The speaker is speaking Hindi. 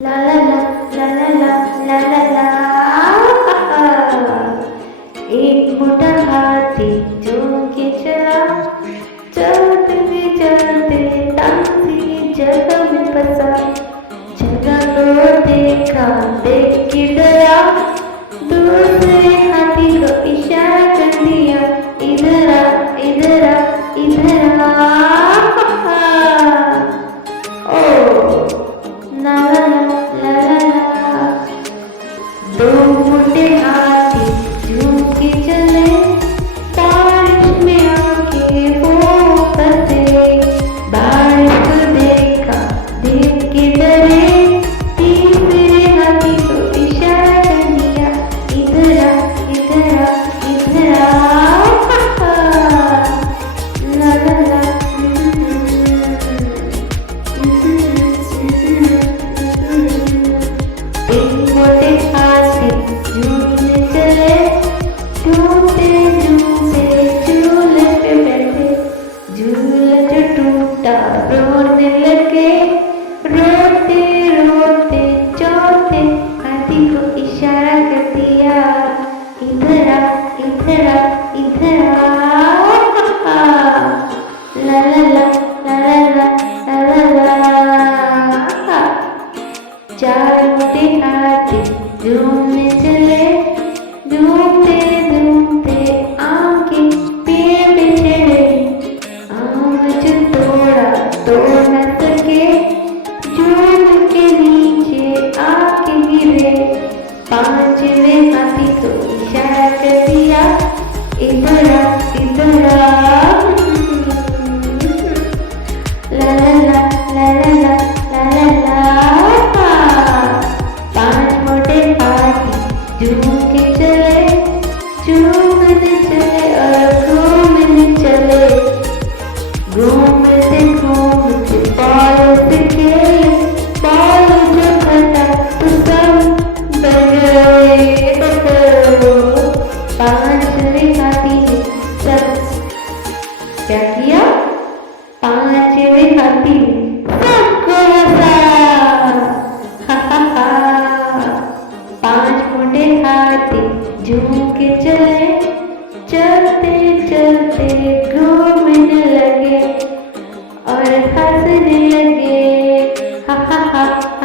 ला ला ला ला ला ला ला ला ला। एक मोटा हाथी जो के चला, चलते चलते तांसी जगह में फंसा। जगह को देखा, देख के डरा, दूसरे हाथी को इशारा कर दिया, इधर आ इधर आ इधर आ। ओ ला ला ला ला ला। दो मोटे हाथी झूम के चले, बारिश में आके वो फंसे। बारिश को देखा, देख के डरे, तीसरे हाथी को इशारा कर दिया, इधर आ इधर आ इधर आ। ला ला ला। एक मोटे हाथी झूमने चले, झूमते झूमते झूले पे बैठे। झूला जो टूटा, रोने लगे, रोते रोते चौथे हाथी को इशारा कर दिया, इधर आ इधर आ इधर आ। ला ला ला ला ला ला ला ला। चार मोटे हाथी झूमने चले, झूमते झूमते आम के पेड़ पे चढ़े। आम जो तोड़ा तोड़ न सके, झूम के नीचे आके गिरे। पांचवें हाथी को इशारा कर दिया, इधर आ इधर आ। ला ला ला ला ला ला ला ला। पांच मोटे हाथी झूम के चले, झूमते चले और घूमने चले। घूमते घूमते बालों से खेले, बाल जो फटा तो सब बन गए। पांचवें हाथी ने सब क्या किया? पांचवें हाथी ने सबको हंसा। पांच मोटे हाथी झूम के चले, चलते चलते घूमने लगे और हंसने लगे। हा हा हा।